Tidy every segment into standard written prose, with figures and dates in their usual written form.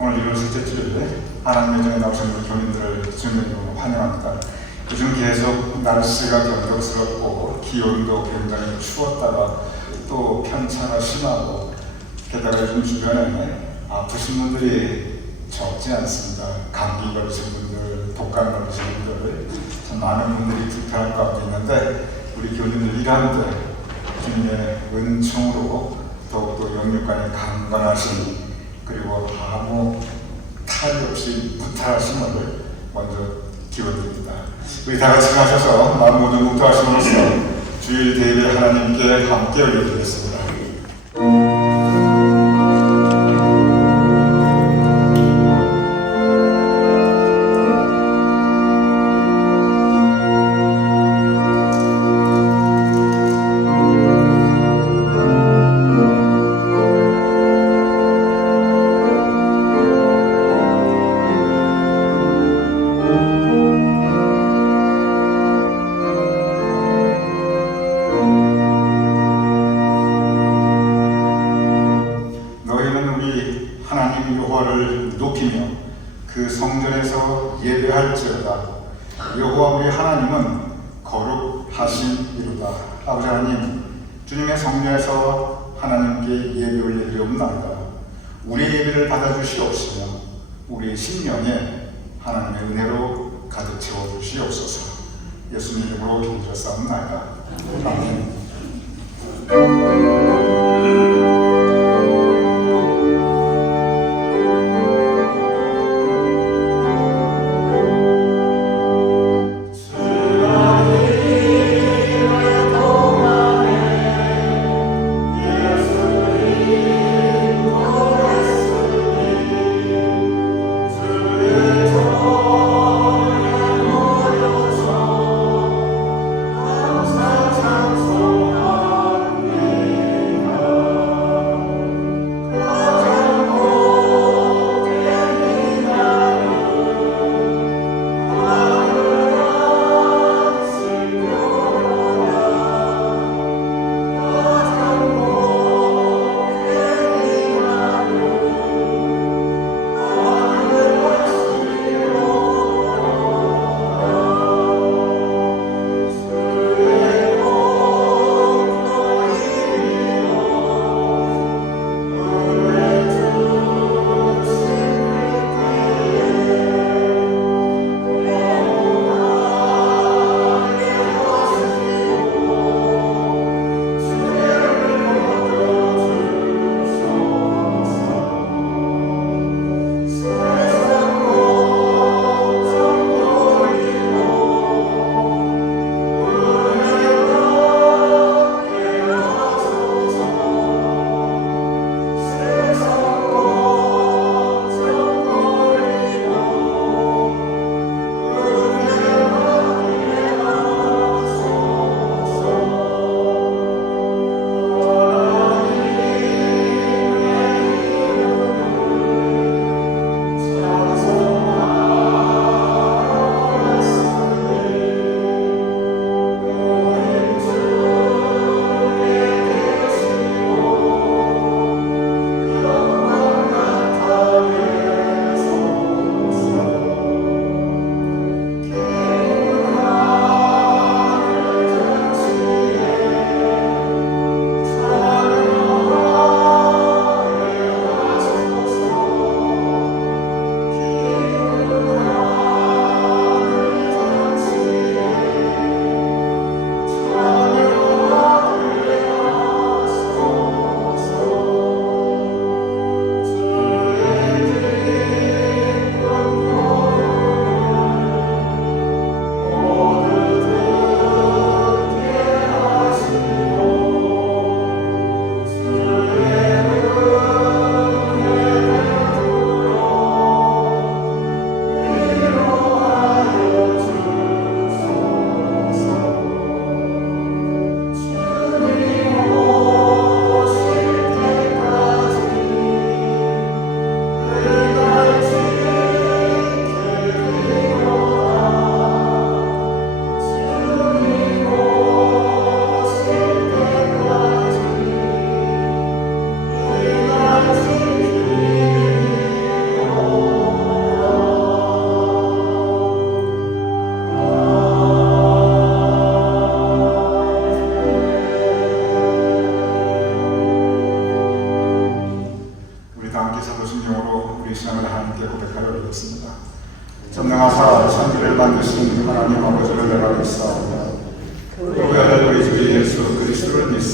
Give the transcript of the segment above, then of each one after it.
오늘 이번 첫째 주일에 하나님의 전에 나오신 우리 교민들을 주님으로 환영합니다. 요즘 계속 날씨가 변덕스럽고 기온도 굉장히 추웠다가 또 편차가 심하고 게다가 요즘 주변에 아프신 분들이 적지 않습니다. 감기 걸리신 분들, 독감 걸리신 분들 참 많은 분들이 불편할 가운데 있는데 우리 교민들 일하는데 주님의 은총으로 더욱더 영육간에 강건하신 그리고 아무 탈이 없이 무탈하심을 먼저 기원드립니다. 우리 다 같이 가셔서 마음 모두 묵도하심으로써 주일 대회 하나님께 함께 올려드리겠습니다. 높이며 그 성전에서 예배할지어다. 여호와 우리 하나님은 거룩하신 이로다. 아버지 하나님, 주님의 성전에서 하나님께 예배 올리리옵나이다. 우리의 예배를 받아주시옵시며 우리의 심령에 하나님의 은혜로 가득 채워주시옵소서. 예수님 이름으로 기도드렸사옵나이다. 아멘.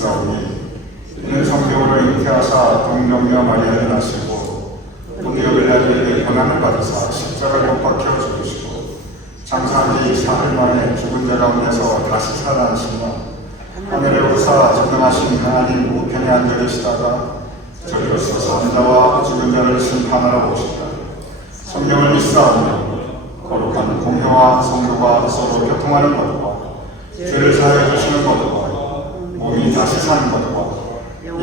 있사오니 이는 성경으로 잉태하사 동정녀 마리아를 낳으시고 본디오 빌라도에게 고난을 받으사 십자가에 못 박혀 죽으시고 장사한 지 사흘 만에 죽은 자 가운데서 다시 살아나시며 하늘에 오르사 전능하신 하나님 우편에 앉아 계시다가 저리로서 산자와 죽은 자를 심판하러 오시다. 성령을 믿사오며 거룩한 공회와 성도가 서로 교통하는 것과 죄를 사하여 주시는 것과 몸이 다시 사는 것과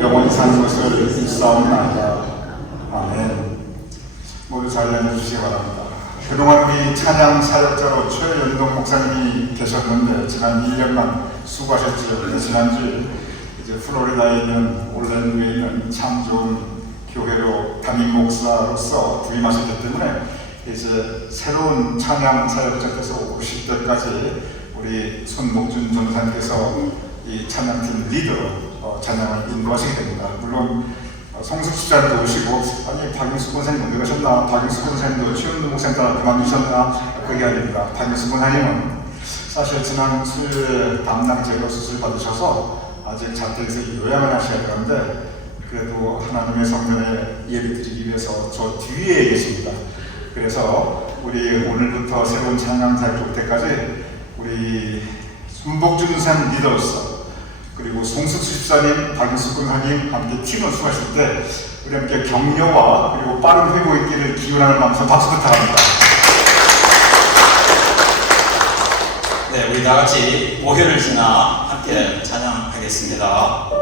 영원히 사는 것을 믿사옵나이다. 아멘. 모두 잘 내려주시기 바랍니다. 그동안 우리 찬양 사역자로 최연동 목사님이 계셨는데 지난 1년만 수고하셨지요. 지난주 이제 플로리다에 있는 올랜도에 있는 참 좋은 교회로 담임 목사로서 부임하셨기 때문에 이제 새로운 찬양 사역자께서 오실 때까지 우리 손목준 전사님께서 이 찬양팀 리더로 찬양을 인도하시게 됩니다. 물론 성숙 집사님도 오시고 아니 박인수 권사님 어디 가셨나? 박인수 권사님도 최연동 목사님 그만두셨나? 그게 아닙니다. 박인수 권사님은 사실 지난 수요일에 담낭 제거 수술 받으셔서 아직 자택에서 요양을 하셔야 되는데 그래도 하나님의 성전에 예배드리기 위해서 저 뒤에 계십니다. 그래서 우리 오늘부터 새로운 찬양 사역 때까지 우리 손복준 산 리더로서 그리고 송숙수 집사님, 박인수 권사님 함께 팀을 수고하실 때 우리 함께 격려와 그리고 빠른 회복 있기를 기원하는 마음에서 박수 부탁합니다. 네, 우리 다 같이 보혈을 지나 함께 찬양하겠습니다.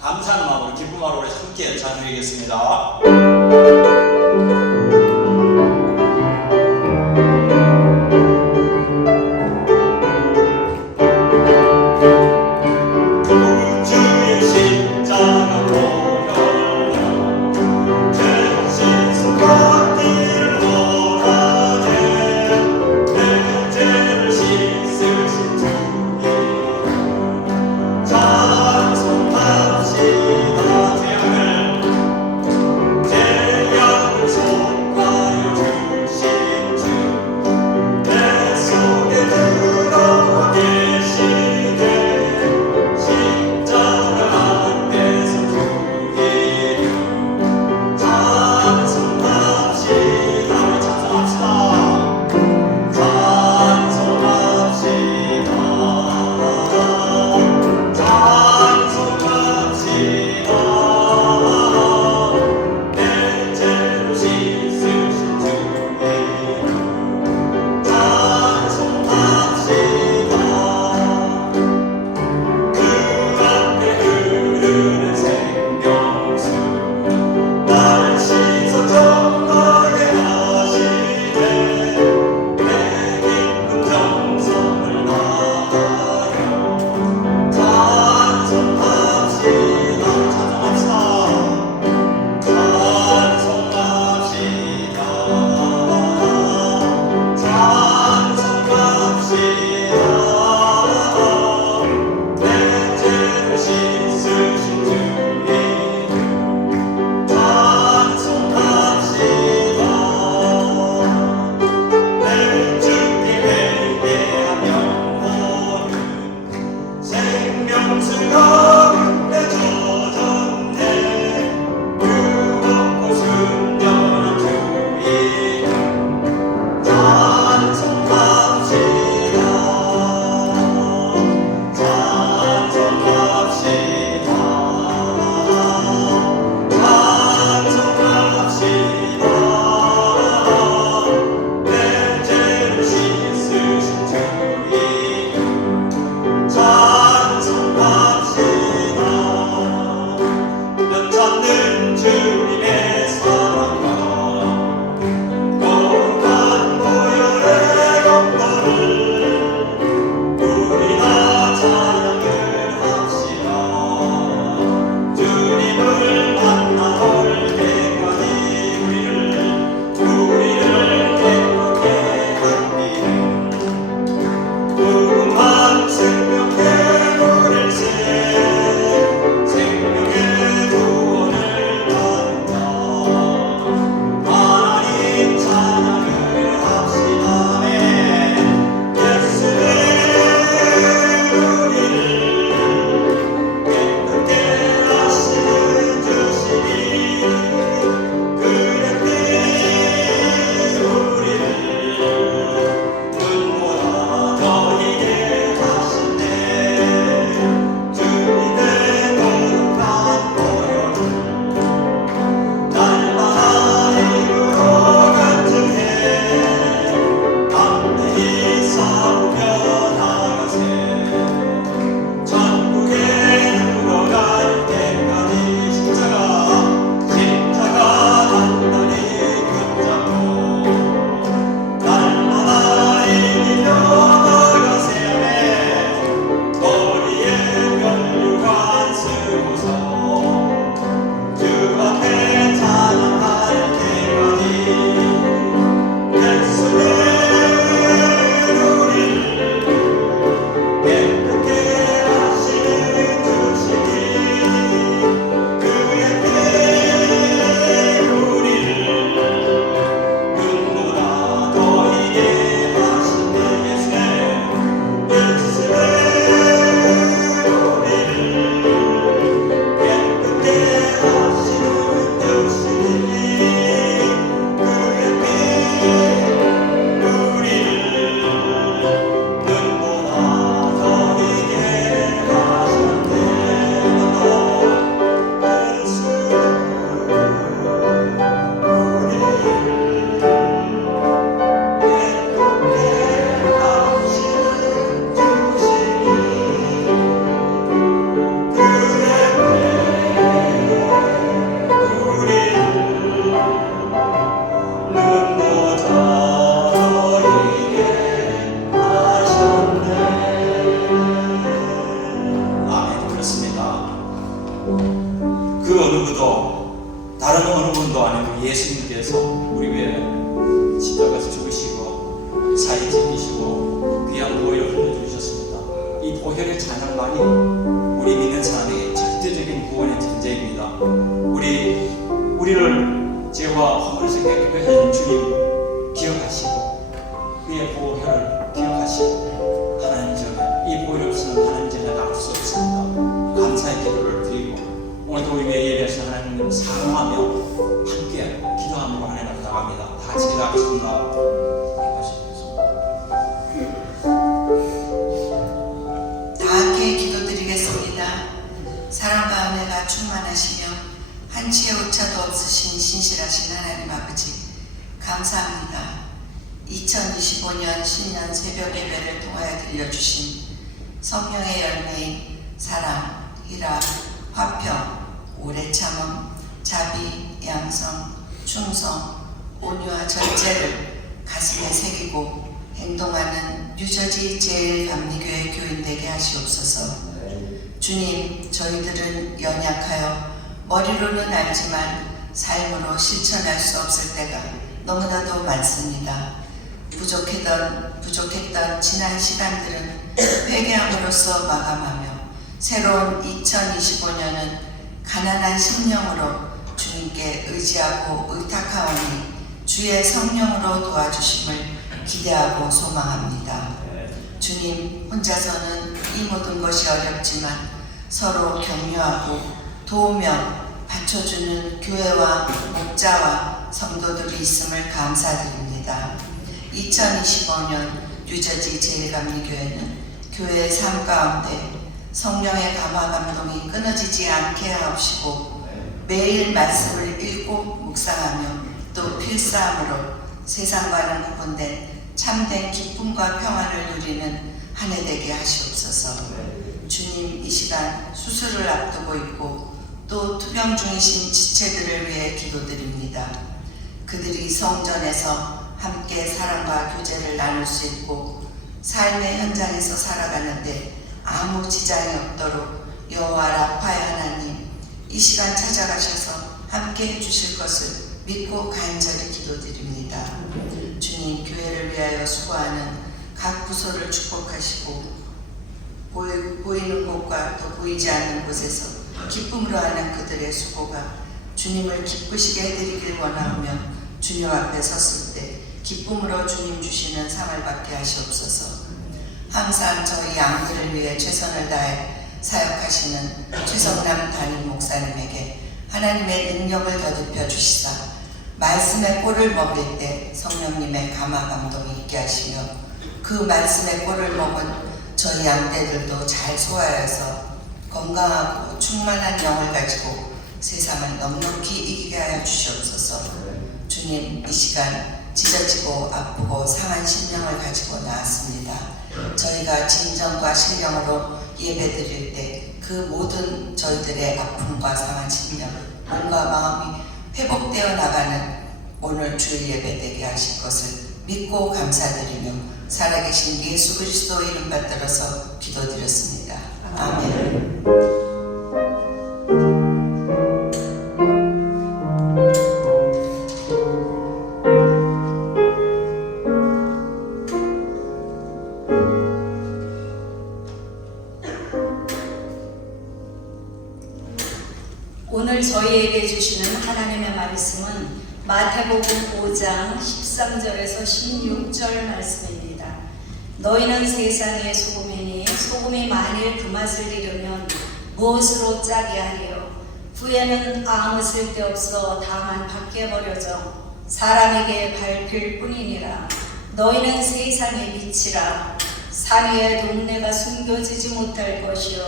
감사하는 마음으로 기쁨으로 함께 찬양하겠습니다. 찬송합시다. 씻으신 주님 찬송합시다. 내 주께 회개하며 오는 생명수 가운데 젖었네. 무겁고 순전한 주 이름 찬송합시다. 찬송합시다. 찬송합시다. 내 죄를 씻으신 주 이름 찬송합시다. 몇 찾는 주님의 사랑과 거룩한 보혈의 검거를 우리 다 찬양을 합시다. 주님을 만나올 때까지 우리를 기쁘게 하기를 무궁한 생명의 물을 새 생명의 구원을 받는다. 하나님 찬양을 합시다. 아멘. 예수는 우리를 깨끗게 하시는 주시니 그의 피 우리를 눈보다 더 희게 하시네. 주님의 거룩한 보혈 날마다 힘으로 간증해 담대히 싸우며 나가세. 천국에 들어갈 때까지 십자가 단단히 붙잡고 날마다 이기며 나가세. 아멘. 머리에 면류관 쓰고서 주 앞에 찬양할 때까지 예수는 우리를 깨끗게 하시는 주시니 그의 피 우리를 눈보다 더 희게 하시네. 예수는 우리를 깨끗게 하시는 주시니 그의 피 우리를 눈보다 더 희게 하시네. 아멘. 그렇습니다. 그 어느 누구도 다른 어느 분도 아니고 예수님께서 우리 위해 십자가에서 죽으시고 사히 지키시고 귀한 보혈을 흘려주셨습니다. 이 보혈의 찬양만이 우리 믿는 사람에게 절대적인 구원의 전제입니다. 우리를 죄와 허물에서 깨끗게 해준 주님 기억하시고 그의 보혈을 기억하시고 하나님 전에 이 보혈 없이는 하나님 전에 나갈 수 없습니다. 감사의 기도를 드리고 오늘도 우리 위해 예배하신 하나님을 사랑하며 함께 기도함으로 하나님 앞에 나갑니다. 다 같이 기도하겠습니다. 다 함께 기도드리겠습니다. 사랑과 은혜가 충만하시며 한치의 오차도 없으신 신실하신 하나님 아버지 감사합니다. 2025년 신년 새벽 예배를 통하여 들려주신 성령의 열매인 사랑, 희락, 화평, 오래 참음, 자비, 양성, 충성, 온유와 절제를 가슴에 새기고 행동하는 뉴저지 제일감리교회 교인 되게 하시옵소서. 주님, 저희들은 연약하여 머리로는 알지만 삶으로 실천할 수 없을 때가 너무나도 많습니다. 부족했던 지난 시간들은 회개함으로써 마감하며 새로운 2025년은 가난한 심령으로 주님께 의지하고 의탁하오니 주의 성령으로 도와주심을 기대하고 소망합니다. 주님, 혼자서는 이 모든 것이 어렵지만 서로 격려하고 도우며 받쳐주는 교회와 목자와 성도들이 있음을 감사드립니다. 2025년 뉴저지 제일감리교회는 교회의 삶 가운데 성령의 감화 감동이 끊어지지 않게 하옵시고 매일 말씀을 읽고 묵상하며 또 필사함으로 세상과는 구분된 참된 기쁨과 평안을 누리는 한 해 되게 하시옵소서. 주님, 이 시간 수술을 앞두고 있고 또 투병 중이신 지체들을 위해 기도드립니다. 그들이 성전에서 함께 사랑과 교제를 나눌 수 있고 삶의 현장에서 살아가는데 아무 지장이 없도록 여호와 라파의 하나님, 이 시간 찾아가셔서 함께 해주실 것을 믿고 간절히 기도드립니다. 주님, 교회를 위하여 수고하는 각 부서를 축복하시고 보이는 곳과 또 보이지 않는 곳에서 기쁨으로 하는 그들의 수고가 주님을 기쁘시게 해드리길 원하며 주님 앞에 섰을 때 기쁨으로 주님 주시는 상을 받게 하시옵소서. 항상 저희 양들을 위해 최선을 다해 사역하시는 최성남 담임 목사님에게 하나님의 능력을 더듬혀 주시사 말씀의 꼴을 먹일 때 성령님의 감화 감동이 있게 하시며 그 말씀의 꼴을 먹은 저희 양떼들도 잘 소화해서 건강하고 충만한 영을 가지고 세상을 넉넉히 이기게 하여 주시옵소서. 주님, 이 시간 찢어지고 아프고 상한 심령을 가지고 나왔습니다. 저희가 진정과 신령으로 예배드릴 때 그 모든 저희들의 아픔과 상한 심령, 몸과 마음이 회복되어 나가는 오늘 주일 예배 되게 하실 것을 믿고 감사드리며 살아계신 예수 그리스도 이름 받들어서 기도드렸습니다. 아멘. 오늘 저희에게 주시는 하나님의 말씀은 마태복음 5장 13절에서 16절 말씀입니다. 너희는 세상의 소금이니 소금이 만일 그 맛을 잃으면 무엇으로 짜게 하리요? 후에는 아무 쓸데없어 다만 밖에 버려져 사람에게 밟힐 뿐이니라. 너희는 세상의 빛이라. 산 위의 동네가 숨겨지지 못할 것이요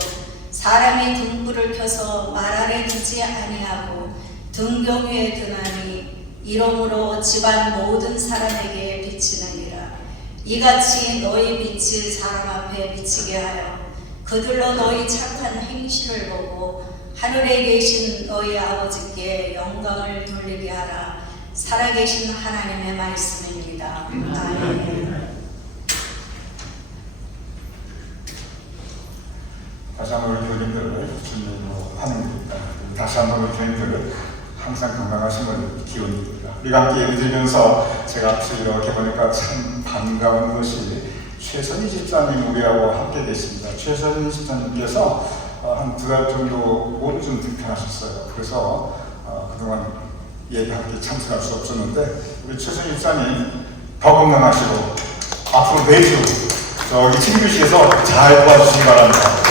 사람이 등불을 켜서 말 아래 두지 아니하고 등경 위에 드나니 이러므로 집안 모든 사람에게 비치느니라. 이같이 너희 빛이 사람 앞에 비치게 하여 그들로 너희 착한 행실을 보고 하늘에 계신 너희 아버지께 영광을 돌리게 하라. 살아계신 하나님의 말씀입니다. 아멘. 다시 한번 우리 교인들을 주님으로 환영드립니다. 다시 한번 우리 교인들을 항상 건강하심을 기원드립니다. 우리가 함께 예배드리면서 제가 앞서 이렇게 보니까 참 반가운 것이 최선희 집사님 우리하고 함께 계십니다. 최선희 집사님께서 한 2달 정도 몸이 좀 불편하셨어요. 그래서 그동안 예배 함께 참석할 수 없었는데 우리 최선희 집사님 더 건강하시고 앞으로 매주 저기 친교실에서 잘 도와주시기 바랍니다.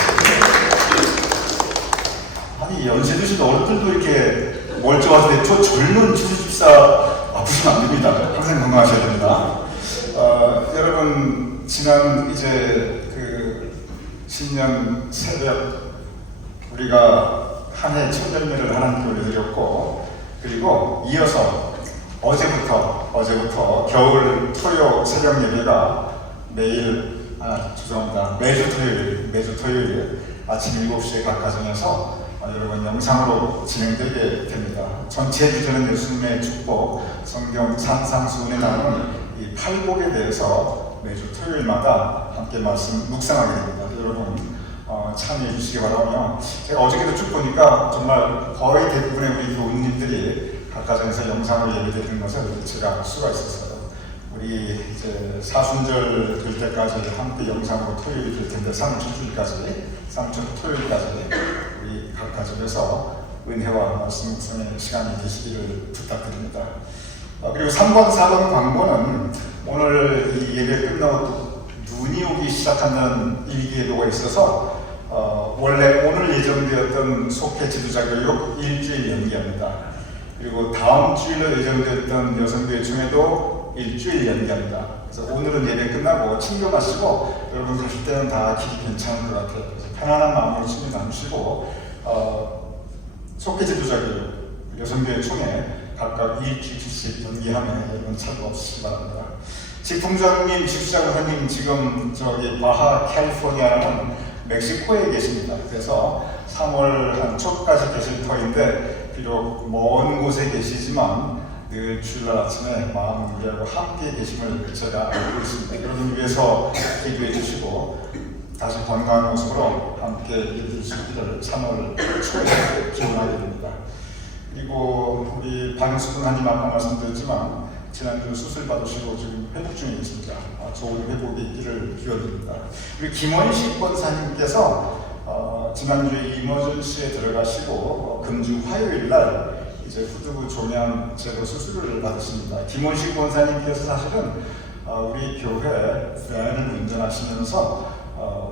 연세 드신 어른들도 이렇게 멀쩡하신데 저 젊은 주주집사 아프시면 안 됩니다. 항상 건강하셔야 됩니다. 여러분, 지난 이제 그 신년 새벽 우리가 한 해 첫 열매를 하나님께 올려드렸고, 그리고 이어서 어제부터 겨울 토요 새벽 예배가 매주 토요일 아침 7시에 각 가정에서 여러분 영상으로 진행되게 됩니다. 전체 주제는 예수님의 축복, 성경 산상수훈에 나오는 이 8곡에 대해서 매주 토요일마다 함께 말씀 묵상하게 됩니다. 여러분 참여해 주시기 바라며, 제가 어저께도 쭉 보니까 정말 거의 대부분의 우리 교우님들이 각 가정에서 영상으로 예배드리는 것을 제가 알 수가 있었어요. 우리 이제 사순절 될 때까지 함께 영상으로 토요일이 될 텐데 3월 첫 주일까지, 3월 첫 토요일까지 우리 각 가정에서 은혜와 말씀 묵상의 시간이 되시기를 부탁드립니다. 그리고 3번, 4번 광고는 오늘 이 예배 끝나고 또 눈이 오기 시작하는 일기예보가 있어서 원래 오늘 예정되었던 속회 지도자 교육 일주일 연기합니다. 그리고 다음 주일로 예정되었던 여성교회 중에도 일주일 연기합니다. 그래서 오늘은 예배 끝나고 챙겨가시고 여러분 가실 때는 다 길이 괜찮을 것 같아요. 그래서 편안한 마음으로 친구 나누시고 속회 지도자 교육 여성교회 총회 각각 일주일씩 연기하며 여러분 참고 없으시기 바랍니다. 직풍장님, 집사장님 지금 저기 바하 캘리포니아라는 멕시코에 계십니다. 그래서 3월 한 초까지 계실 터인데 비록 먼 곳에 계시지만 늘 주일날 아침에 마음 무리하고 함께 계심을 제가 알고 있습니다. 여러분 위해서 기도해 주시고 다시 건강한 모습으로 함께 이루어질 수 있기를 3월 초에 기원하게 됩니다. 그리고 우리 박영수 군하님 아까 말씀드렸지만 지난주 수술 받으시고 지금 회복 중에 있습니다. 좋은 회복이 있기를 기원드립니다. 우리 김원식 권사님께서 지난주에 이머전시에 들어가시고 금주 화요일 날 이제 후두부 종양 제거 수술을 받으십니다. 김원식 권사님께서 사실은 우리 교회 밴을 운전하시면서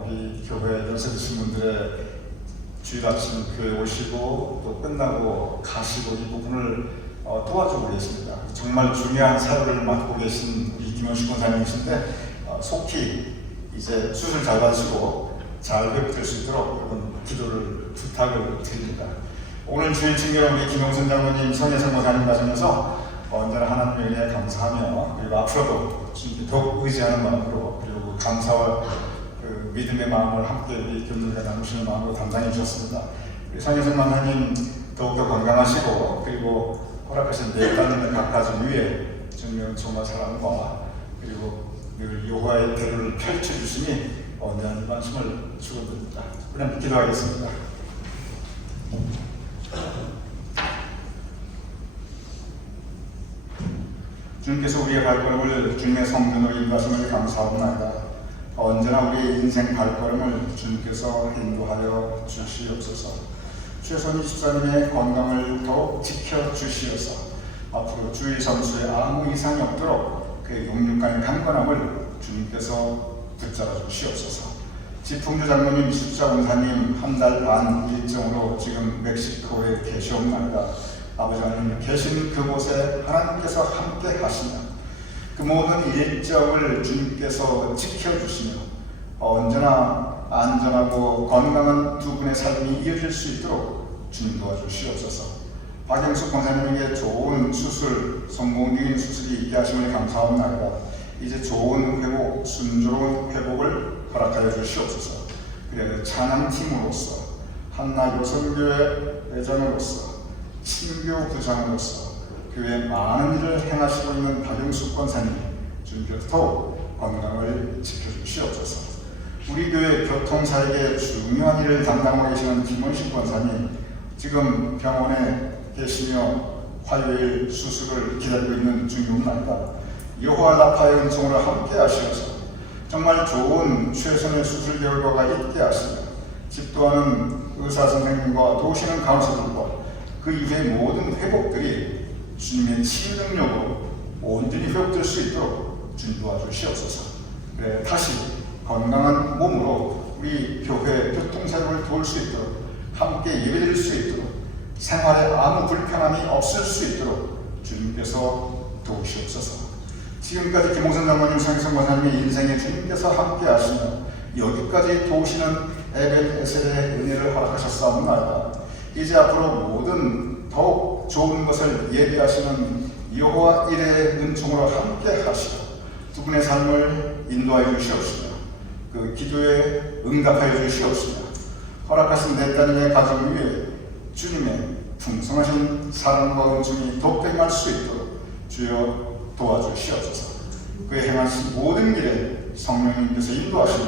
우리 교회 연세 드신 분들의 주일 아침 교회 오시고 또 끝나고 가시고 이 부분을 도와주고 계십니다. 정말 중요한 사역을 맡고 계신 우리 김원식 권사님이신데 속히 이제 수술 잘 받으시고 잘 회복될 수 있도록 여러분 기도를 부탁을 드립니다. 오늘 주일 친구는 우리 김용선 장로님, 성혜성 권사님 가시면서 언제나 하나님의 은혜에 감사하며 그리고 앞으로도 더욱 의지하는 마음으로 그리고 감사와 그 믿음의 마음을 함께 우리 교우들과 나누시는 마음으로 담당해 주셨습니다. 우리 성혜성 권사님 더욱더 건강하시고 그리고 허락하신 내 딸님의 각 가정 위에 주님의 정말 사랑과 그리고 늘 여호와의 대로를 펼쳐주시니 언제나 관심을 축원드립니다. 그럼 기도하겠습니다. 주님께서 우리의 발걸음을 주님의 성전으로 인도하심을 감사합니다. 언제나 우리의 인생 발걸음을 주님께서 인도하여 주시옵소서. 최선 24님의 건강을 더욱 지켜주시어서 앞으로 주일 점수에 아무 이상이 없도록 그의 용육간의 강건함을 주님께서 붙잡아 주시옵소서. 지풍주 장로님, 집사원사님 한 달 반 일정으로 지금 멕시코에 계시옵나이다. 아버지 하나님 계신 그곳에 하나님께서 함께 하시며 그 모든 일정을 주님께서 지켜주시며 언제나 안전하고 건강한 두 분의 삶이 이어질 수 있도록 주님 도와주시옵소서. 박영숙 권사님에게 좋은 수술, 성공적인 수술이 있게 하심을 감사합니다. 이제 좋은 회복, 순조로운 회복을 허락하여 주시옵소서. 그래 찬양팀으로서 한나 여성교회 회장으로서 친교 부장으로서 교회에 많은 일을 행하시고 있는 박영숙 권사님 주님께서 더욱 건강을 지켜주시옵소서. 우리 교회 교통사역에 중요한 일을 담당하고 계시는 김원식 권사님 지금 병원에 계시며 화요일 수술을 기다리고 있는 중이옵나이다. 여호와 라파의 은총으로 함께 하시어서 정말 좋은 최선의 수술 결과가 있게 하시며 집도하는 의사 선생님과 도우시는 간호사들과 그 이후의 모든 회복들이 주님의 치유 능력으로 온전히 회복될 수 있도록 주님 도와주시옵소서. 그래 다시 건강한 몸으로 우리 교회 교통사역을 도울 수 있도록 함께 예배드릴 수 있도록 생활에 아무 불편함이 없을 수 있도록 주님께서 도우시옵소서. 지금까지 김홍선 장로님, 성희성 권사님의 인생에 주님께서 함께 하시며 여기까지 도우시는 에벳 에셀의 은혜를 허락하셨사옵나이다. 이제 앞으로 모든 더욱 좋은 것을 예비하시는 여호와 일의 은총으로 함께 하시고 두 분의 삶을 인도하여 주시옵시며 그 기도에 응답하여 주시옵시며 허락하신 내 딸의 가정 위에 주님의 풍성하신 사랑과 은총이 독백할 수 있도록 주여 도와주시옵소서. 그의 행하신 모든 길에 성령님께서 인도하시며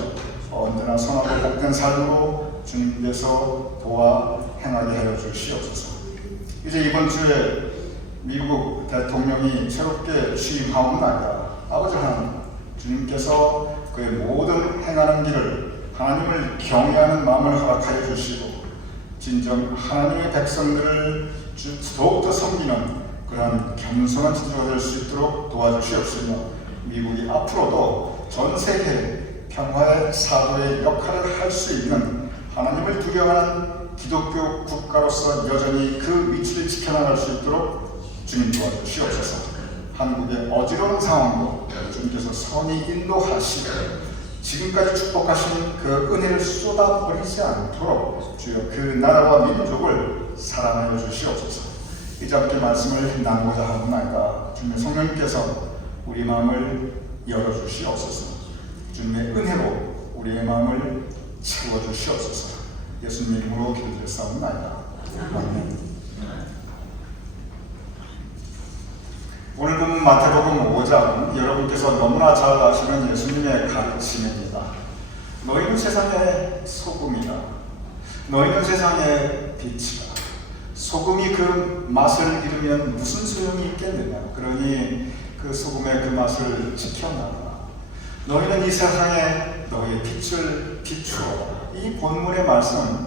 언제나 선하고 복된 삶으로 주님께서 도와 행하게 하여 주시옵소서. 이제 이번 주에 미국 대통령이 새롭게 취임하옵나이다. 아버지 하나님, 주님께서 그의 모든 행하는 길을 하나님을 경외하는 마음을 허락하여 주시고 진정 하나님의 백성들을 더욱더 섬기는 그러한 겸손한 지도가 될 수 있도록 도와주시옵시며 미국이 앞으로도 전 세계 평화의 사도의 역할을 할 수 있는 하나님을 두려워하는 기독교 국가로서 여전히 그 위치를 지켜나갈 수 있도록 주님 도와주시옵소서. 한국의 어지러운 상황도 주님께서 선히 인도하시고 지금까지 축복하신 그 은혜를 쏟아버리지 않도록 주여 그 나라와 민족을 사랑하여 주시옵소서. 이제 함께 말씀을 나누고자 하옵나이다. 주님의 성령님께서 우리 마음을 열어주시옵소서. 주님의 은혜로 우리의 마음을 채워주시옵소서. 예수님의 이름으로 기도드렸사옵나이다. 아멘. 오늘 본문 마태복음 5장, 여러분께서 너무나 잘 아시는 예수님의 가르침입니다. 너희는 세상의 소금이다. 너희는 세상의 빛이다. 소금이 그 맛을 잃으면 무슨 소용이 있겠느냐. 그러니 그 소금의 그 맛을 지켜나가. 너희는 이 세상에 너희의 빛을 비추어라. 이 본문의 말씀은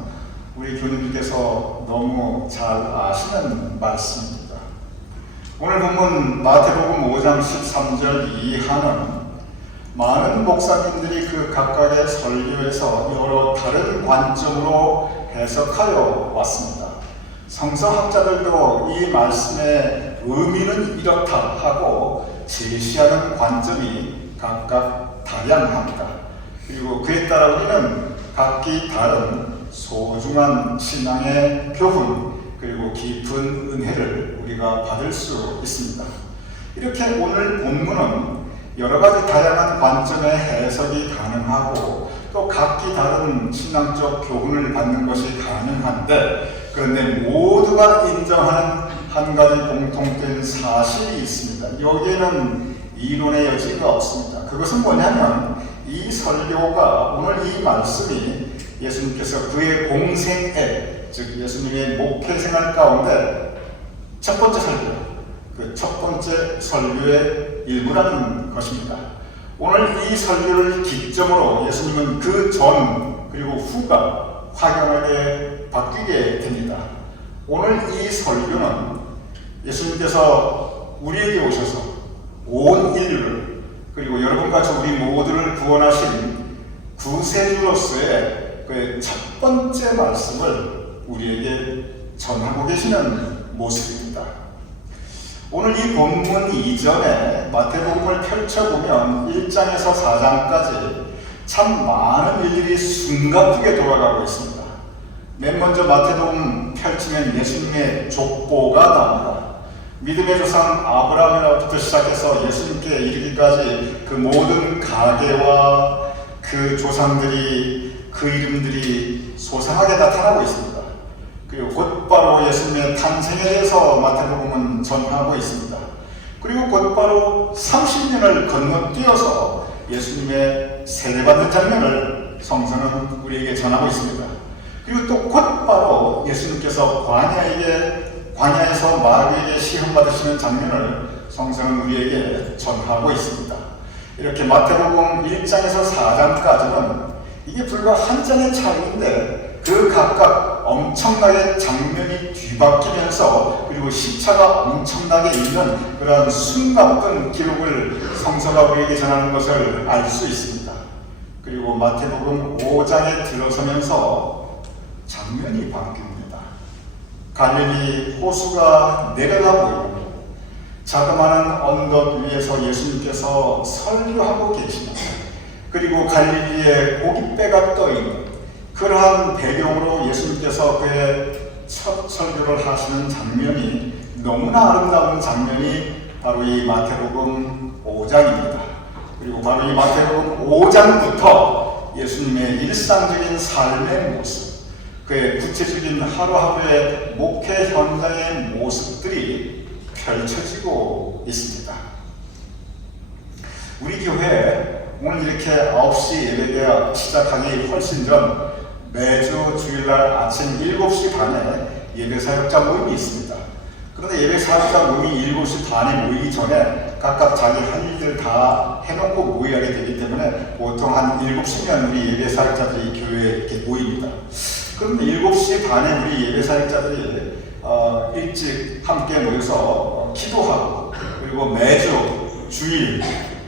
우리 교수님께서 너무 잘 아시는 말씀입니다. 오늘 본문 마태복음 5장 13절 이하는 많은 목사님들이 그 각각의 설교에서 여러 다른 관점으로 해석하여 왔습니다. 성서학자들도 이 말씀의 의미는 이렇다 하고 제시하는 관점이 각각 다양합니다. 그리고 그에 따라 우리는 각기 다른 소중한 신앙의 교훈 그리고 깊은 은혜를 우리가 받을 수 있습니다. 이렇게 오늘 본문은 여러 가지 다양한 관점의 해석이 가능하고 또 각기 다른 신앙적 교훈을 받는 것이 가능한데 그런데 모두가 인정하는 한 가지 공통된 사실이 있습니다. 여기에는 이론의 여지가 없습니다. 그것은 뭐냐면 이 설교가 오늘 이 말씀이 예수님께서 그의 공생애 즉 예수님의 목회 생활 가운데 첫 번째 설교, 그 첫 번째 설교의 일부라는 것입니다. 오늘 이 설교를 기점으로 예수님은 그 전 그리고 후가 확연하게 바뀌게 됩니다. 오늘 이 설교는 예수님께서 우리에게 오셔서 온 인류를 그리고 여러분같이 우리 모두를 구원하신 구세주로서의 그의 첫 번째 말씀을 우리에게 전하고 계시는 모습입니다. 오늘 이 본문 이전에 마태복음을 펼쳐보면 1장에서 4장까지 참 많은 일들이 숨가쁘게 돌아가고 있습니다. 맨 먼저 마태복음 펼치면 예수님의 족보가 나옵니다. 믿음의 조상 아브라함으로부터 시작해서 예수님께 이르기까지 그 모든 가계와 그 조상들이 그 이름들이 소상하게 나타나고 있습니다. 그리고 곧바로 예수님의 탄생에 대해서 마태복음은 전하고 있습니다. 그리고 곧바로 30년을 건너뛰어서 예수님의 세례받는 장면을 성서는 우리에게 전하고 있습니다. 그리고 또 곧바로 예수님께서 광야에서 마귀에게 시험받으시는 장면을 성서는 우리에게 전하고 있습니다. 이렇게 마태복음 1장에서 4장까지는 이게 불과 한 장의 차이인데 그 각각 엄청나게 장면이 뒤바뀌면서 그리고 시차가 엄청나게 있는 그런 숨가쁜 기록을 성서가 우리에게 전하는 것을 알 수 있습니다. 그리고 마태복음 5장에 들어서면서 장면이 바뀝니다. 갈릴리 호수가 내려다 보이고 자그마한 언덕 위에서 예수님께서 설교하고 계십니다. 그리고 갈릴리에 고깃배가 떠있는 그러한 배경으로 예수님께서 그의 첫 설교를 하시는 장면이 너무나 아름다운 장면이 바로 이 마태복음 5장입니다. 그리고 바로 이 마태복음 5장부터 예수님의 일상적인 삶의 모습, 그의 구체적인 하루하루의 목회 현장의 모습들이 펼쳐지고 있습니다. 우리 교회 오늘 이렇게 9시 예배가 시작하기 훨씬 전 매주 주일날 아침 7시 반에 예배 사역자 모임이 있습니다. 그런데 예배 사역자 모임이 7시 반에 모이기 전에 각각 자기 할 일들 다 해놓고 모이게 되기 때문에 보통 한 7시면 우리 예배 사역자들이 교회에 이렇게 모입니다. 그런데 7시 반에 우리 예배 사역자들이 일찍 함께 모여서 기도하고 그리고 매주 주일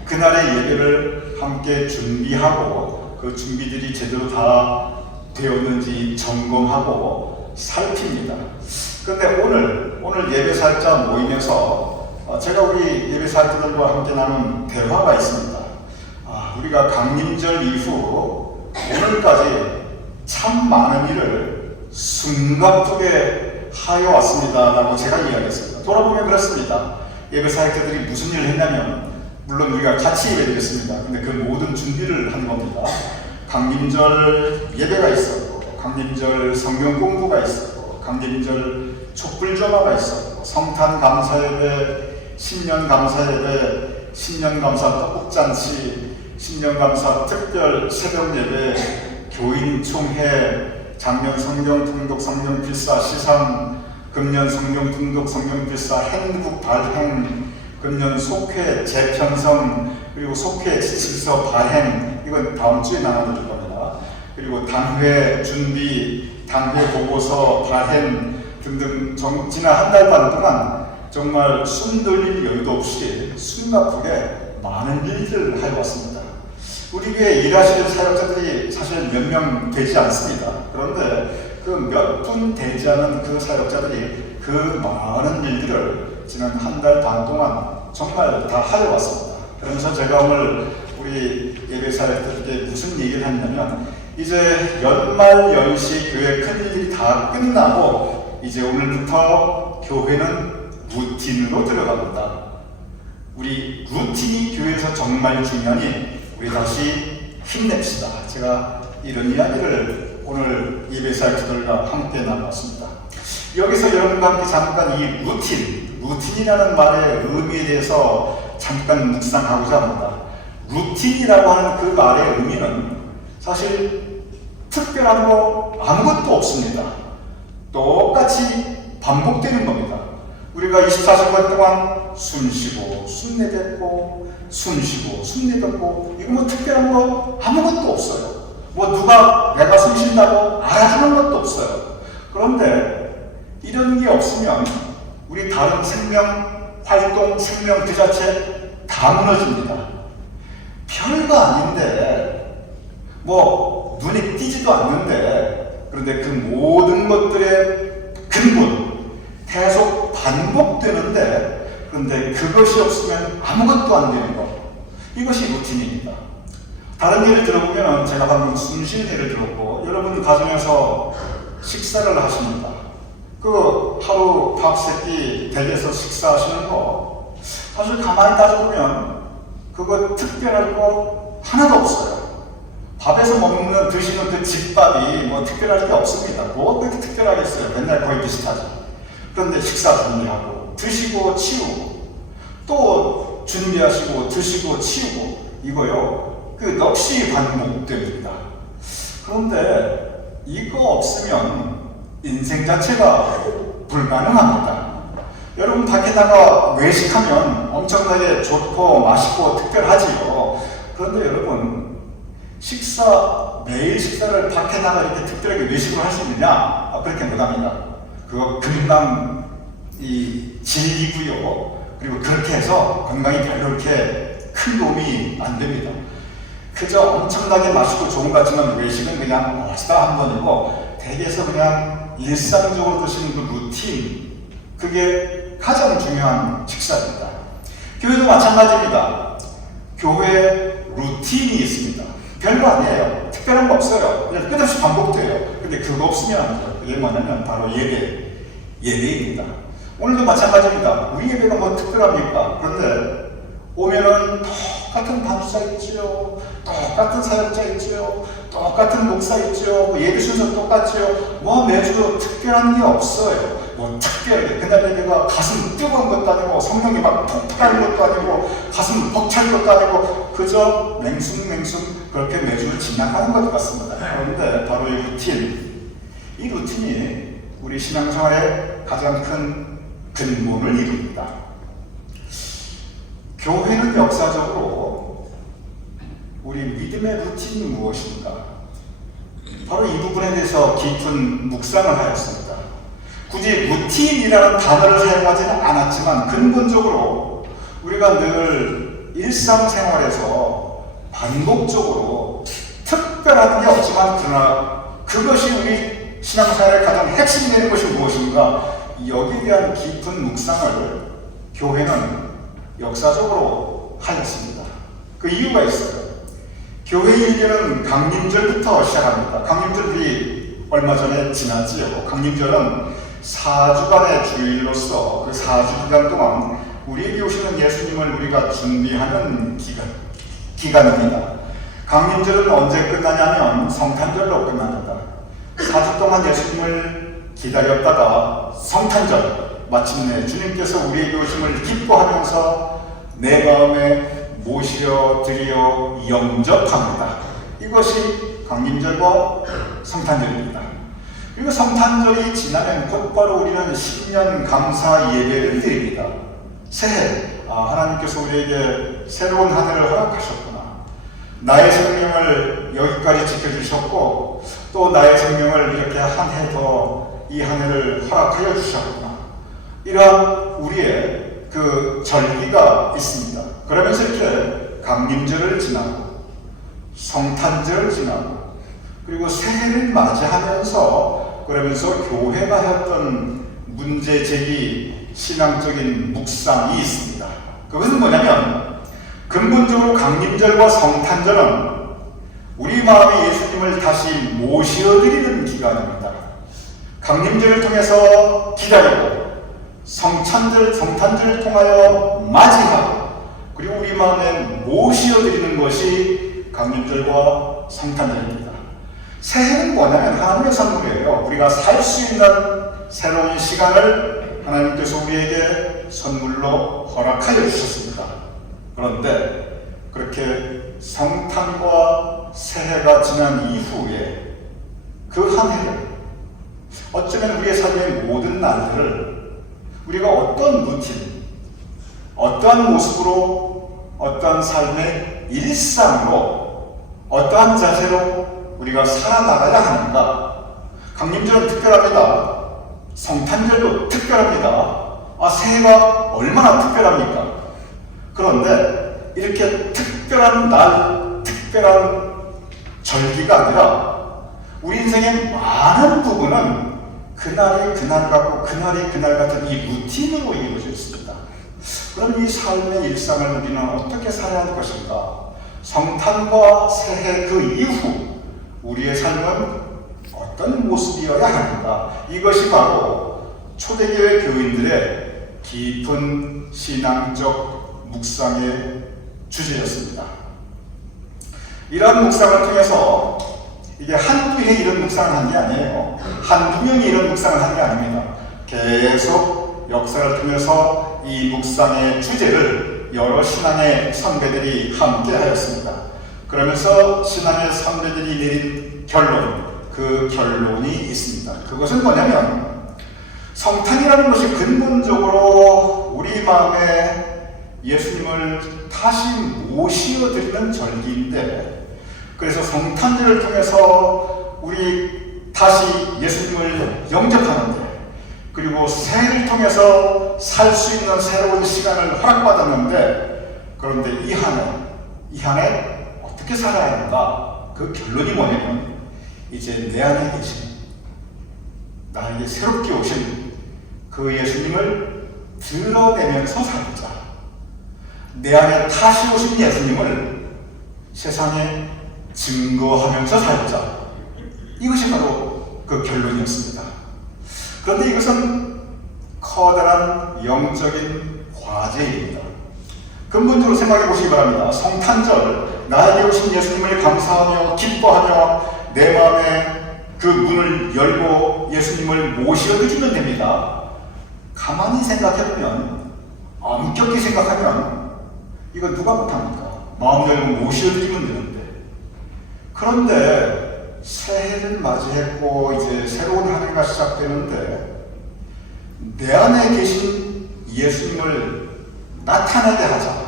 그날의 예배를 함께 준비하고 그 준비들이 제대로 다 되었는지 점검하고 살핍니다. 그런데 오늘 예배 사역자 모임에서 제가 우리 예배 사역자들과 함께 나눈 대화가 있습니다. 우리가 강림절 이후 오늘까지 참 많은 일을 숨가쁘게 하여 왔습니다 라고 제가 이야기했습니다. 돌아보면 그렇습니다. 예배 사역자들이 무슨 일을 했냐면 물론 우리가 같이 예배드렸습니다. 근데 그 모든 준비를 한 겁니다. 강림절 예배가 있었고 강림절 성경 공부가 있었고 강림절 촛불점화가 있었고 성탄 감사예배, 신년 감사예배, 신년 감사 떡국잔치, 신년 감사 특별 새벽 예배, 교인 총회, 작년 성경 통독 성경 필사 시상, 금년 성경 통독 성경 필사 행국 발행, 금년 속회 재편성, 그리고 속회 지침서 발행, 이건 다음 주에 나눠드릴 겁니다. 그리고 당회 준비, 당회 보고서 발행 등등 지난 한 달 반 동안 정말 숨 돌릴 여유도 없이 숨가쁘게 많은 일들을 해왔습니다. 우리 교회 일하시는 사역자들이 사실 몇 명 되지 않습니다. 그런데 그 몇 분 되지 않은 그 사역자들이 그 많은 일들을 지난 한 달 반 동안 정말 다 하여왔습니다. 그러면서 제가 오늘 우리 예배 사역자들께 무슨 얘기를 했냐면 이제 연말 연시 교회 큰일이 다 끝나고 이제 오늘부터 교회는 루틴으로 들어갑니다. 우리 루틴이 교회에서 정말 중요하니 우리 다시 힘냅시다. 제가 이런 이야기를 오늘 예배 사역자들과 함께 나눴습니다. 여기서 여러분과 함께 잠깐 이 루틴이라는 말의 의미에 대해서 잠깐 묵상하고자 합니다. 루틴이라고 하는 그 말의 의미는 사실 특별한 거 아무것도 없습니다. 똑같이 반복되는 겁니다. 우리가 24시간 동안 숨 쉬고 숨 내뱉고 숨 쉬고 숨 내뱉고 이거 뭐 특별한 거 아무것도 없어요. 뭐 누가 내가 숨 쉰다고 알아주는 것도 없어요. 그런데 이런 게 없으면 우리 다른 생명, 활동, 생명 그 자체 다 무너집니다. 별거 아닌데 뭐 눈에 띄지도 않는데 그런데 그 모든 것들의 근본 계속 반복되는데 그런데 그것이 없으면 아무것도 안 되는 것, 이것이 루틴입니다. 다른 예를 들어보면 제가 방금 숨쉬는 예를 들었고 여러분 가정에서 식사를 하십니다. 그 하루 밥 세끼 댁에서 식사하시는 거 사실 가만히 따져보면 그거 특별할 거 하나도 없어요. 밥에서 먹는 드시는 그 집밥이 뭐 특별할 게 없습니다. 뭐 그렇게 특별하겠어요. 맨날 거의 비슷하죠. 그런데 식사 준비하고 드시고 치우고 또 준비하시고 드시고 치우고 이거요 그 넋이 반복됩니다. 그런데 이거 없으면 인생 자체가 불가능합니다. 여러분 밖에 나가 외식하면 엄청나게 좋고 맛있고 특별하지요. 그런데 여러분 매일 식사를 밖에 나가 이렇게 특별하게 외식을 할 수 있느냐? 그렇게 못합니다. 그거 금방 질리고요. 그리고 그렇게 해서 건강이 별로 그렇게 큰 도움이 안 됩니다. 그저 엄청나게 맛있고 좋은 것 같지만 외식은 그냥 맛있다 한 번이고 댁에서 그냥 일상적으로 드시는 그 루틴, 그게 가장 중요한 식사입니다. 교회도 마찬가지입니다. 교회 루틴이 있습니다. 별거 아니에요. 특별한 거 없어요. 그냥 끝없이 반복돼요. 근데 그거 없으면 안 돼요. 그게 뭐냐면 바로 예배입니다. 오늘도 마찬가지입니다. 우리 예배가 뭐 특별합니까? 그런데 오면은 똑같은 반주사 있지요. 똑같은 사역자 있지요. 똑같은 목사 있지요. 예배 순서 똑같지요. 뭐 매주 특별한 게 없어요. 뭐 특별하게 그날 예배가 가슴 뜨거운 것도 아니고 성령이 막 폭발하는 것도 아니고 가슴 벅찬 것도 아니고 그저 맹숭맹숭 그렇게 매주 지나가는 것 같습니다. 그런데 바로 이 루틴이 우리 신앙생활의 가장 큰 근본을 이룹니다. 교회는 역사적으로 우리 믿음의 루틴이 무엇인가? 바로 이 부분에 대해서 깊은 묵상을 하였습니다. 굳이 루틴이라는 단어를 사용하지는 않았지만 근본적으로 우리가 늘 일상생활에서 반복적으로 특별한 게 없지만 그러나 그것이 우리 신앙생활의 가장 핵심이 되는 것이 무엇인가? 여기에 대한 깊은 묵상을 교회는 역사적으로 하였습니다. 그 이유가 있어요. 교회의 일년은 강림절부터 시작합니다. 강림절이 얼마 전에 지났지요. 강림절은 4주간의 주일로서 그 4주 기간 동안 우리에게 오시는 예수님을 우리가 준비하는 기간입니다. 강림절은 언제 끝나냐면 성탄절로 끝납니다. 4주 동안 예수님을 기다렸다가 성탄절, 마침내 주님께서 우리에게 오심을 기뻐하면서 내 마음에 모시어 드리어 영접합니다. 이것이 강림절과 성탄절입니다. 그리고 성탄절이 지나면 곧바로 우리는 신년 감사 예배를 드립니다. 새해, 하나님께서 우리에게 새로운 한 해를 허락하셨구나. 나의 생명을 여기까지 지켜주셨고 또 나의 생명을 이렇게 한 해 더 이 한 해를 허락하여 주셨구나. 이러한 우리의 그 절기가 있습니다. 그러면서 이렇게 강림절을 지나고 성탄절을 지나고 그리고 새해를 맞이하면서 그러면서 교회가 했던 문제 제기 신앙적인 묵상이 있습니다. 그것은 뭐냐면 근본적으로 강림절과 성탄절은 우리 마음에 예수님을 다시 모시어드리는 기간입니다. 강림절을 통해서 기다리고 성탄절을 통하여 맞이하고 그리고 우리 마음에 모시어드리는 것이 강림절과 성탄절입니다. 새해는 뭐냐면 하나님의 선물이에요. 우리가 살 수 있는 새로운 시간을 하나님께서 우리에게 선물로 허락하여 주셨습니다. 그런데 그렇게 성탄과 새해가 지난 이후에 그 한 해를 어쩌면 우리의 삶의 모든 날들을 우리가 어떤 루틴, 어떠한 모습으로, 어떠한 삶의 일상으로, 어떠한 자세로 우리가 살아나가야 하는가? 강림절은 특별합니다. 성탄절도 특별합니다. 새해가 얼마나 특별합니까? 그런데 이렇게 특별한 날, 특별한 절기가 아니라 우리 인생의 많은 부분은 그날이 그날 같고 그날이 그날 같은 이 루틴으로 이루어져 있습니다. 그럼 이 삶의 일상을 우리는 어떻게 살아야 할 것인가? 성탄과 새해 그 이후 우리의 삶은 어떤 모습이어야 하는가? 이것이 바로 초대교회 교인들의 깊은 신앙적 묵상의 주제였습니다. 이러한 묵상을 통해서 이게 한두 해 이런 묵상을 한 게 아니에요. 한두 명이 이런 묵상을 한 게 아닙니다. 계속 역사를 통해서 이 묵상의 주제를 여러 신앙의 선배들이 함께 하였습니다. 그러면서 신앙의 선배들이 내린 결론, 그 결론이 있습니다. 그것은 뭐냐면 성탄이라는 것이 근본적으로 우리 마음에 예수님을 다시 모시어드리는 절기인데 그래서 성탄절을 통해서 우리 다시 예수님을 영접하는데 그리고 새해를 통해서 살 수 있는 새로운 시간을 허락받았는데 그런데 이 한 해 어떻게 살아야 하는가? 그 결론이 뭐냐면 이제 내 안에 계신 나에게 새롭게 오신 그 예수님을 드러내면서 살자. 내 안에 다시 오신 예수님을 세상에 증거하면서 살자. 이것이 바로 그 결론이었습니다. 그런데 이것은 커다란 영적인 과제입니다. 근본적으로 생각해 보시기 바랍니다. 성탄절, 나에게 오신 예수님을 감사하며 기뻐하며 내 마음에 그 문을 열고 예수님을 모셔드리면 됩니다. 가만히 생각해보면, 엄격히 생각하면 이건 누가 못합니까? 마음 열고 모셔드리면 되는데 그런데 새해를 맞이했고 이제 새로운 한 해가 시작되는데 내 안에 계신 예수님을 나타나게 하자.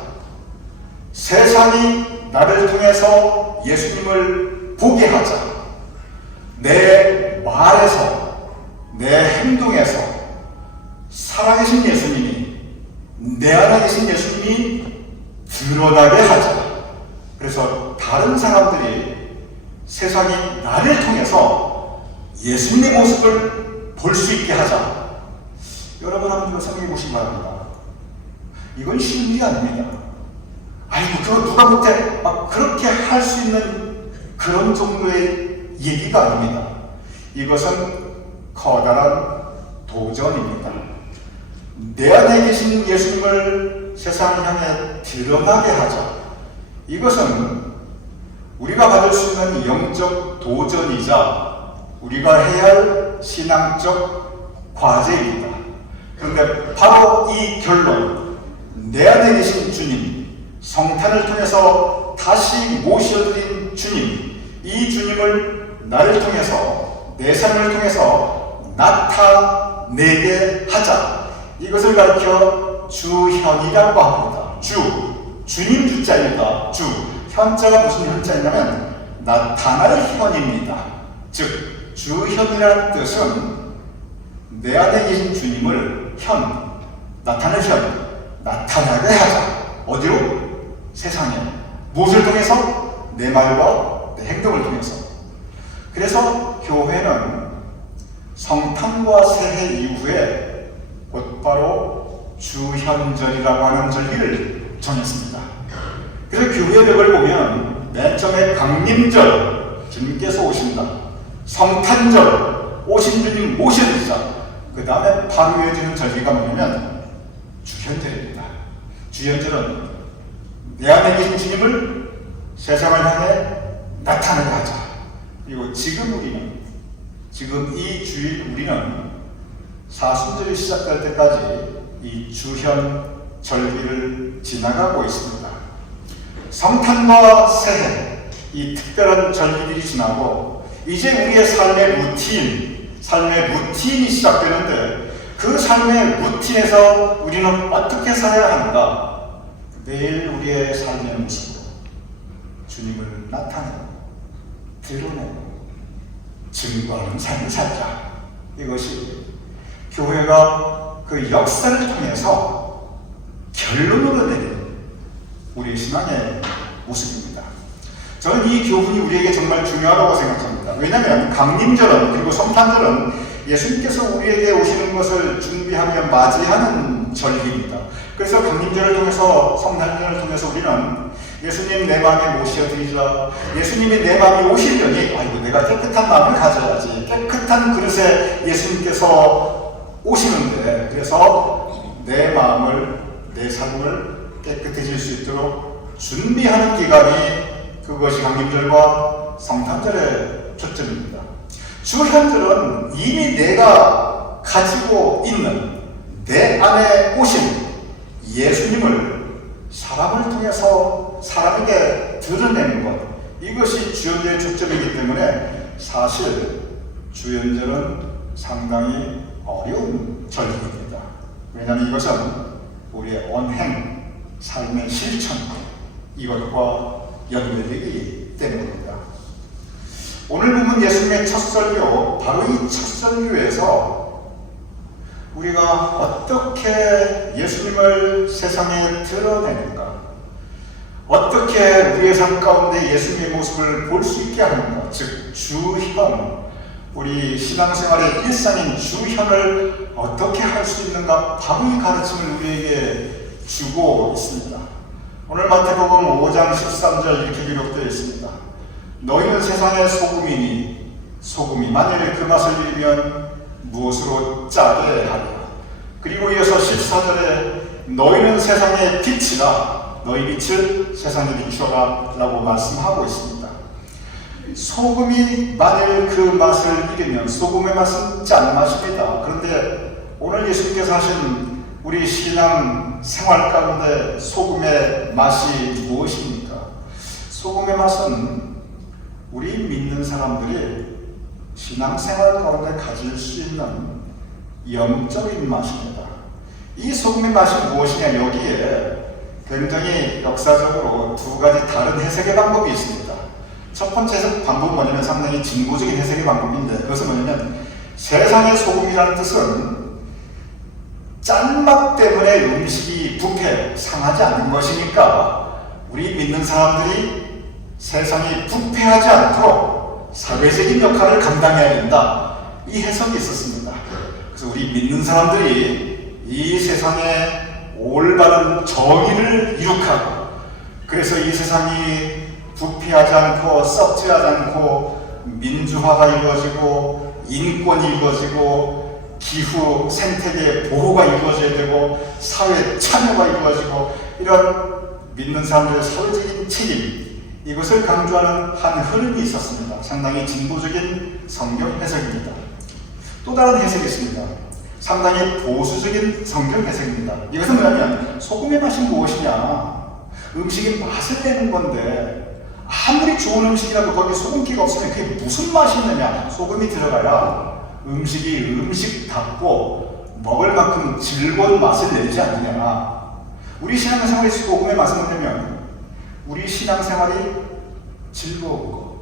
세상이 나를 통해서 예수님을 보게 하자. 내 말에서, 내 행동에서 살아계신 예수님이, 내 안에 계신 예수님이 드러나게 하자. 그래서 다른 사람들이 세상이 나를 통해서 예수님의 모습을 볼 수 있게 하자. 여러분 한번 생각해 보시기 바랍니다. 이건 쉬운 일이 아닙니다. 아이고 그거 누가 못해? 막 그렇게 할 수 있는 그런 정도의 얘기가 아닙니다. 이것은 커다란 도전입니다. 내 안에 계신 예수님을 세상 향해 드러나게 하자. 이것은 우리가 받을 수 있는 영적 도전이자 우리가 해야 할 신앙적 과제입니다. 그런데 바로 이 결론, 내 안에 계신 주님, 성탄을 통해서 다시 모셔드린 주님, 이 주님을 나를 통해서, 내 삶을 통해서 나타내게 하자. 이것을 가르쳐 주현이라고 합니다. 주님 주자입니다. 현자가 무슨 현자이냐면 나타날 현입니다. 즉 주현이라는 뜻은 내 안에 계신 주님을 나타낼 현, 나타나게 하자. 어디로? 세상에. 무엇을 통해서? 내 말과 내 행동을 통해서. 그래서 교회는 성탄과 새해 이후에 곧바로 주현절이라고 하는 절기를 정했습니다. 그래서 교회력을 보면 맨 처음에 강림절, 주님께서 오신다. 성탄절, 오신 주님 모셔주자. 그 다음에 바로 이어지는 절기가 뭐냐면 주현절입니다. 주현절은 내 안에 계신 주님을 세상을 향해 나타나게 하자. 그리고 지금 이 주일 우리는 사순절이 시작될 때까지 이 주현 절기를 지나가고 있습니다. 성탄과 새해, 이 특별한 절기들이 지나고 이제 우리의 삶의 루틴이 시작되는데 그 삶의 루틴에서 우리는 어떻게 살아야 하는가? 매일 우리의 삶의 모습으로 주님을 나타내고 드러내고 증거하는 삶을 살자. 이것이 교회가 그 역사를 통해서 결론으로 내린 우리의 신앙의 모습입니다. 저는 이 교훈이 우리에게 정말 중요하다고 생각합니다. 왜냐하면 강림절은, 그리고 성탄절은 예수님께서 우리에게 오시는 것을 준비하며 맞이하는 절기입니다. 그래서 강림절을 통해서, 성탄절을 통해서 우리는 예수님 내 마음에 모셔드리자. 예수님이 내 마음에 오시려니 아이고 내가 깨끗한 마음을 가져야지. 깨끗한 그릇에 예수님께서 오시는데, 그래서 내 마음을, 내 삶을 깨끗해질 수 있도록 준비하는 기간이, 그것이 강림절과 성탄절의 초점입니다. 주현절은 이미 내가 가지고 있는 내 안에 오신 예수님을 사람을 통해서 사람에게 드러내는 것, 이것이 주현절의 초점이기 때문에 사실 주현절은 상당히 어려운 절기입니다. 왜냐하면 이것은 우리의 언행, 삶의 실천, 이것과 연결되기 때문입니다. 오늘 보면 예수님의 첫 설교, 바로 이 첫 설교에서 우리가 어떻게 예수님을 세상에 드러내는가, 어떻게 우리의 삶 가운데 예수님의 모습을 볼 수 있게 하는가, 즉 주현, 우리 신앙생활의 일상인 주현을 어떻게 할 수 있는가, 바로 이 가르침을 우리에게 주고 있습니다. 오늘 마태복음 5장 13절 이렇게 기록되어 있습니다. 너희는 세상의 소금이니 소금이 만일 그 맛을 잃으면 무엇으로 짜게 하리라. 그리고 이어서 14절에 너희는 세상의 빛이라, 너희 빛을 세상에 비추어라 라고 말씀하고 있습니다. 소금이 만일 그 맛을 잃으면, 소금의 맛은 짠 맛입니다. 그런데 오늘 예수님께서 하신 우리 신앙 생활 가운데 소금의 맛이 무엇입니까? 소금의 맛은 우리 믿는 사람들이 신앙 생활 가운데 가질 수 있는 영적인 맛입니다. 이 소금의 맛이 무엇이냐? 여기에 굉장히 역사적으로 두 가지 다른 해석의 방법이 있습니다. 첫 번째 해석 방법은 뭐냐면 상당히 진보적인 해석의 방법인데, 그것은 뭐냐면 세상의 소금이라는 뜻은 짠맛 때문에 음식이 부패, 상하지 않는 것이니까 우리 믿는 사람들이 세상이 부패하지 않도록 사회적인 역할을 감당해야 된다, 이 해석이 있었습니다. 그래서 우리 믿는 사람들이 이 세상에 올바른 정의를 이룩하고, 그래서 이 세상이 부패하지 않고 썩지하지 않고 민주화가 이루어지고 인권이 이루어지고 기후 생태계 보호가 이루어져야 되고 사회 참여가 이루어지고, 이런 믿는 사람들의 사회적인 책임, 이것을 강조하는 한 흐름이 있었습니다. 상당히 진보적인 성경 해석입니다. 또 다른 해석이 있습니다. 상당히 보수적인 성경 해석입니다. 이것은 뭐냐면 소금의 맛이 무엇이냐, 음식의 맛을 내는 건데 아무리 좋은 음식이라도 거기 소금기가 없으면 그게 무슨 맛이 있느냐. 소금이 들어가야 음식이 음식답고 먹을 만큼 즐거운 맛을 내지 않느냐. 우리 신앙생활의 소금의 맛은 뭐냐면 우리 신앙생활이 즐거운 것,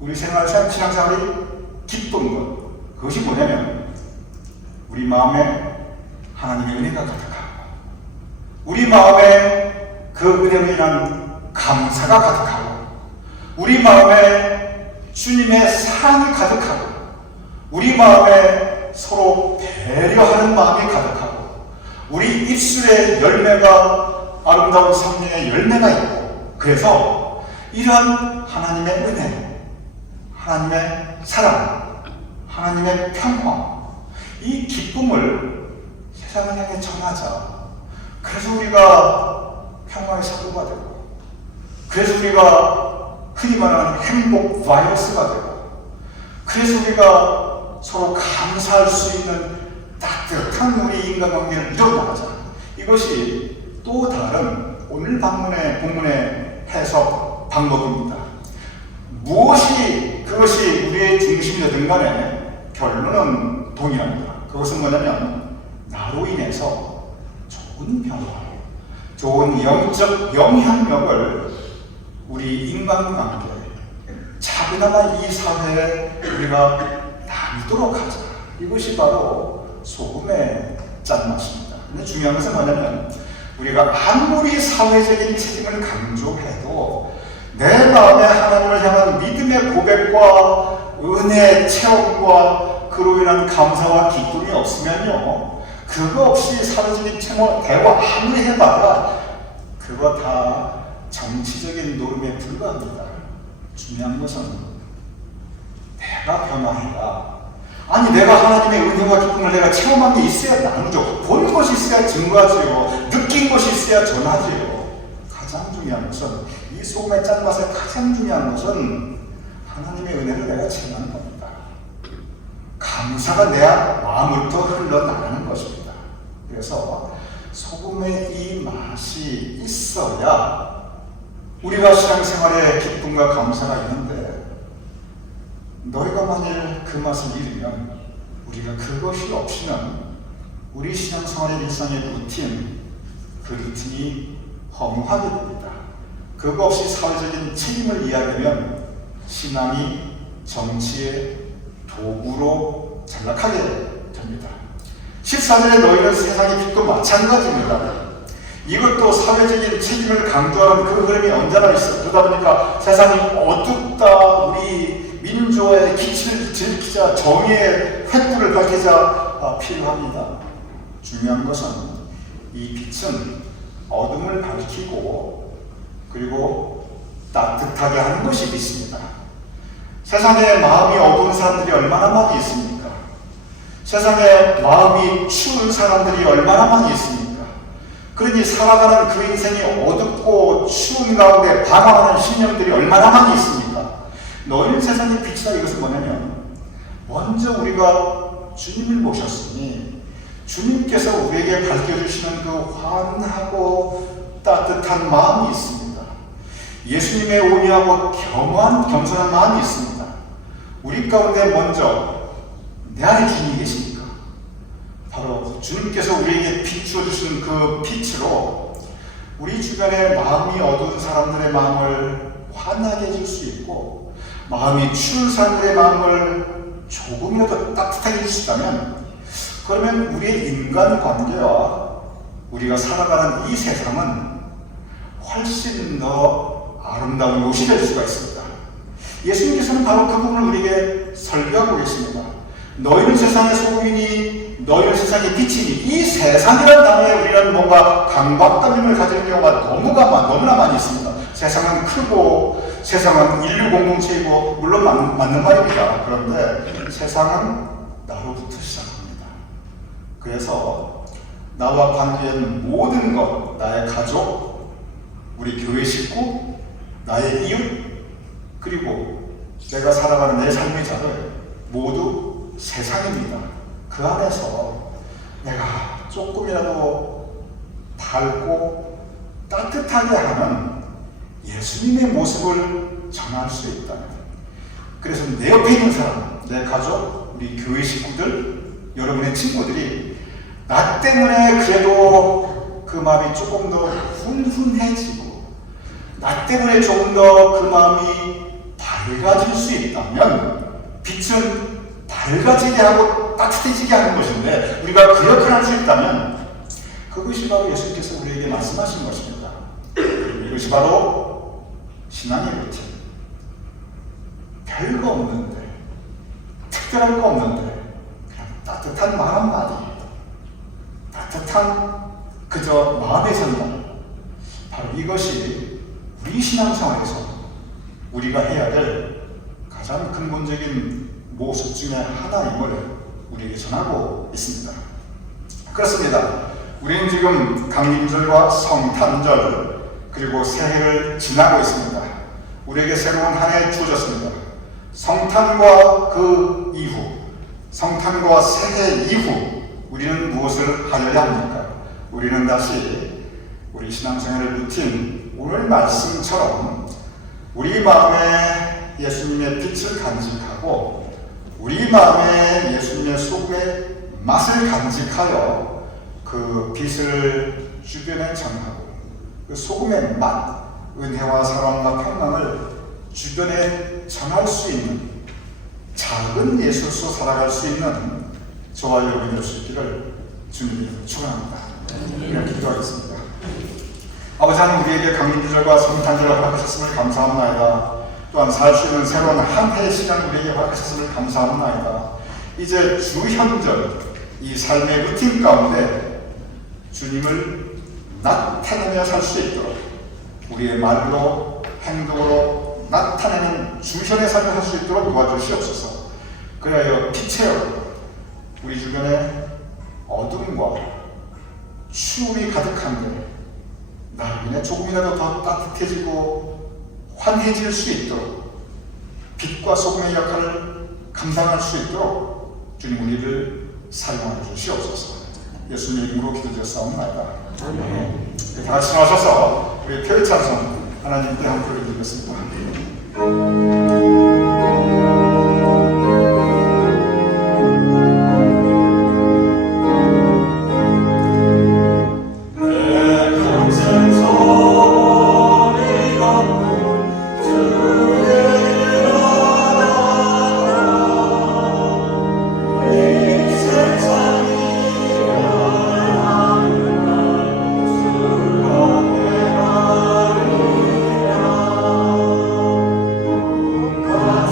우리 신앙생활이 기쁜 것, 그것이 뭐냐면 우리 마음에 하나님의 은혜가 가득하고, 우리 마음에 그 은혜로 인한 감사가 가득하고, 우리 마음에 주님의 사랑이 가득하고, 우리 마음에 서로 배려하는 마음이 가득하고, 우리 입술에 열매가, 아름다운 성령의 열매가 있고, 그래서 이러한 하나님의 은혜, 하나님의 사랑, 하나님의 평화, 이 기쁨을 세상을 향해 전하자. 그래서 우리가 평화의 사도가 되고, 그래서 우리가 흔히 말하는 행복 바이러스가 되고, 그래서 우리가 서로 감사할 수 있는 따뜻한 우리 인간관계를 이뤄나가자. 이것이 또 다른 오늘 본문의 해석 방법입니다. 그것이 우리의 중심이 되든 간에 결론은 동일합니다. 그것은 뭐냐면 나로 인해서 좋은 변화, 좋은 영적 영향력을 우리 인간관계, 차그나마 이 사회에 우리가 나누도록 하자. 이것이 바로 소금의 짠맛입니다. 근데 중요한 것은 뭐냐면 우리가 아무리 사회적인 책임을 강조해도 내 마음에 하나님을 향한 믿음의 고백과 은혜의 체험과 그로 인한 감사와 기쁨이 없으면요, 그거 없이 사회적인 대화 아무리 해봐야 그거 다 정치적인 노름에 불과합니다. 중요한 것은 내가 변화해라. 아니, 내가 하나님의 은혜와 기쁨을 내가 체험한 게 있어야 나누죠. 본 것이 있어야 증거하지요. 느낀 것이 있어야 전하지요. 가장 중요한 것은, 이 소금의 짠맛의 가장 중요한 것은 하나님의 은혜를 내가 체험하는 겁니다. 감사가 내 마음부터 흘러나가는 것입니다. 그래서 소금의 이 맛이 있어야 우리가 신앙생활에 기쁨과 감사가 있는데, 너희가 만일 그 맛을 잃으면, 우리가 그것이 없이는 우리 신앙생활의 일상의 루틴, 그 루틴이 허무하게 됩니다. 그거 없이 사회적인 책임을 이해하려면 신앙이 정치의 도구로 전락하게 됩니다. 14절에 너희는 세상의 빛과 마찬가지입니다. 이것도 사회적인 책임을 강조하는 그 흐름이 언제나 있어. 그러다 보니까 세상이 어둡다, 우리 민주화의 기치를 지키자, 정의의 횃불을 밝히자 필요합니다. 중요한 것은 이 빛은 어둠을 밝히고 그리고 따뜻하게 하는 것이 빛입니다. 세상에 마음이 어두운 사람들이 얼마나 많이 있습니까? 세상에 마음이 추운 사람들이 얼마나 많이 있습니까? 그러니 살아가는 그 인생이 어둡고 추운 가운데 방황하는 심령들이 얼마나 많이 있습니까? 너희는 세상의 빛이다. 이것은 뭐냐면 먼저 우리가 주님을 모셨으니 주님께서 우리에게 밝혀주시는 그 환하고 따뜻한 마음이 있습니다. 예수님의 온유하고 겸손한 마음이 있습니다. 우리 가운데 먼저 내 안에 주님이 계십니까? 바로 주님께서 우리에게 비추어 주시는 그 빛으로 우리 주변에 마음이 어두운 사람들의 마음을 환하게 해줄 수 있고, 마음이 추운 사람들의 마음을 조금이라도 따뜻하게 해줄 수 있다면, 그러면 우리의 인간관계와 우리가 살아가는 이 세상은 훨씬 더 아름다운 곳이 될 수가 있습니다. 예수님께서는 바로 그 부분을 우리에게 설교하고 계십니다. 너희는 세상의 소금이니 너희는 세상의 빛이니. 이 세상이라는 단어에 우리는 뭔가 강박감을 가지는 경우가 너무나 많이 있습니다. 세상은 크고 세상은 인류 공동체이고 물론 맞는 말입니다. 그런데 세상은 나로부터 시작합니다. 그래서 나와 관계된 모든 것, 나의 가족, 우리 교회 식구, 나의 이웃, 그리고 내가 살아가는 내 삶의 자들 모두 세상입니다. 그 안에서 내가 조금이라도 밝고 따뜻하게 하는 예수님의 모습을 전할 수 있다면, 그래서 내 옆에 있는 사람, 내 가족, 우리 교회 식구들, 여러분의 친구들이 나 때문에 그래도 그 마음이 조금 더 훈훈해지고 나 때문에 조금 더 그 마음이 밝아질 수 있다면, 빛은 밝아지게 하고 따뜻해지게 하는 것인데 우리가 그 역할을 할 수 있다면 그것이 바로 예수님께서 우리에게 말씀하신 것입니다. 이것이 바로 신앙의 루틴. 별거 없는데, 특별할 거 없는데 그냥 따뜻한 말 한마디, 따뜻한 그저 마음의 전달, 바로 이것이 우리 신앙생활에서 우리가 해야 될 가장 근본적인 모습 중에 하나임을 우리에게 전하고 있습니다. 그렇습니다. 우리는 지금 강림절과 성탄절 그리고 새해를 지나고 있습니다. 우리에게 새로운 한 해 주어졌습니다. 성탄과 그 이후, 성탄과 새해 이후 우리는 무엇을 하려야 합니까? 우리는 다시 우리 신앙생활의 루틴, 오늘 말씀처럼 우리 마음에 예수님의 빛을 간직하고 우리 마음에 예수님의 소금의 맛을 간직하여 그 빛을 주변에 전하고 그 소금의 맛, 은혜와 사랑과 평강을 주변에 전할 수 있는 작은 예술로 살아갈 수 있는 저와 여러분이 될 수 있기를 주님께 축원합니다. 이렇게 기도하겠습니다. 아버지 하나님, 우리에게 강림절과 성탄절을 허락하셨음을 감사합나이다. 또한 살 수 있는 새로운 한 해의 시간 우리에게 허락하셨음을 감사합나이다. 이제 주현절, 이 삶의 루틴 가운데 주님을 나타내며 살 수 있도록 우리의 말로 행동으로 나타내는 주현의 삶을 살 수 있도록 도와주시옵소서. 그리하여 빛의 우리 주변에 어둠과 추움이 가득한데 나로 인해 조금이라도 더 따뜻해지고 환해질 수 있도록 빛과 소금의 역할을 감당할 수 있도록 주님 우리를 사용하여 주시옵소서. 예수님의 이름으로 기도드렸사옵나이다. 아멘. 다 같이 나오셔서 우리 표의 찬송 하나님께 함께 드리겠습니다. 주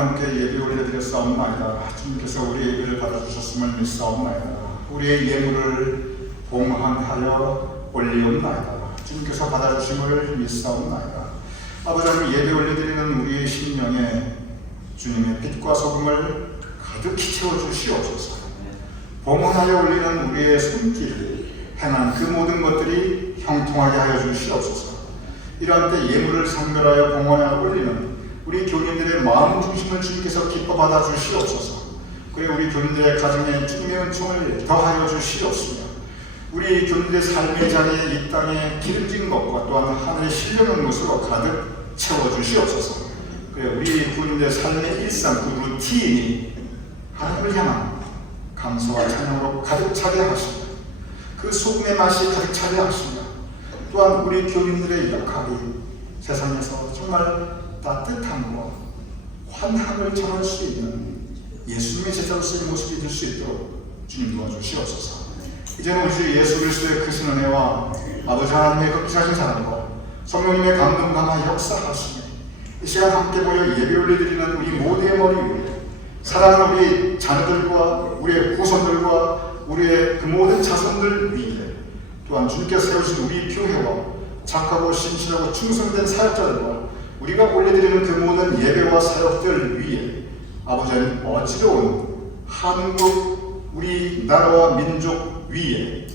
하나님께 예배 올려드렸사옵나이다. 주님께서 우리의 예배를 받아주셨음을 믿사옵나이다. 우리의 예물을 봉헌하여 올리옵나이다. 주님께서 받아주심을 믿사옵나이다. 아버지 하나님, 예배 올려드리는 우리의 심령에 주님의 빛과 소금을 가득히 채워주시옵소서. 봉헌하여 올리는 우리의 손길, 행한 그 모든 것들이 형통하게 하여 주시옵소서. 이러한 때 예물을 상별하여 봉헌하여 올리는 우리 교민들의 마음 중심을 주님께서 기뻐 받아 주시옵소서. 그리고 우리 교민들의 가정에 주님의 은총을 더하여 주시옵소서. 우리 교민들의 삶의 자리에 이 땅에 기름진 것과 또한 하늘의 신령한 것으로 가득 채워 주시옵소서. 그리고 우리 교민들의 삶의 일상, 그 루틴이 하나님을 향한 감사와 찬양으로 가득 차게 하시며 그 소금의 맛이 가득 차게 하시며 또한 우리 교민들의 역할이 세상에서 정말 따뜻함과 환함을 전할 수 있는 예수님의 제자로서의 모습이 될 수 있도록 주님 도와주시옵소서. 이제는 우리 주 예수 그리스도의 크신 은혜와 아버지 하나님의 극진하신 사랑과 성령님의 감동 감화 역사하시며 이 시간 함께 모여 예배 올려드리는 우리 모두의 머리 위에 사랑하는 우리 자녀들과 우리의 후손들과 우리의 그 모든 자손들 위에 또한 주님께서 세우신 우리 교회와 착하고 신실하고 충성된 사역자들과 우리가 올려드리는 그 모든 예배와 사역들 위에 아버지 하나님 어지러운 한국 우리 나라와 민족 위에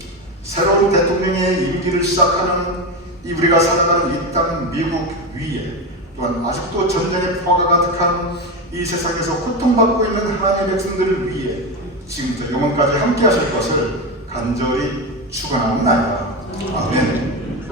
새로운 대통령의 임기를 시작하는 이 우리가 살아가는 이 땅 미국 위에 또한 아직도 전쟁의 포화가 가득한 이 세상에서 고통받고 있는 하나님의 백성들을 위해 지금부터 영원까지 함께 하실 것을 간절히 축원합니다. 아멘.